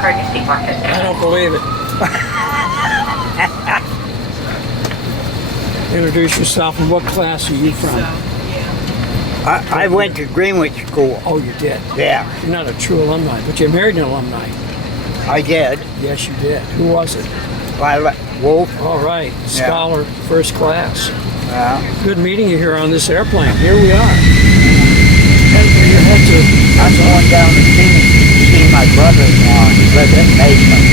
card in your seat pocket. I don't believe it. Introduce yourself and what class are you from? I went to Greenwich School. Oh, you did? Yeah, You're not a true alumni, but you married an alumni. I did. Yes, you did. Who was it? Wolf. All right, scholar, first class. Yeah. Good meeting you here on this airplane. Here we are. Head to I'm going down to see my brother-in-law. He lives in Mason.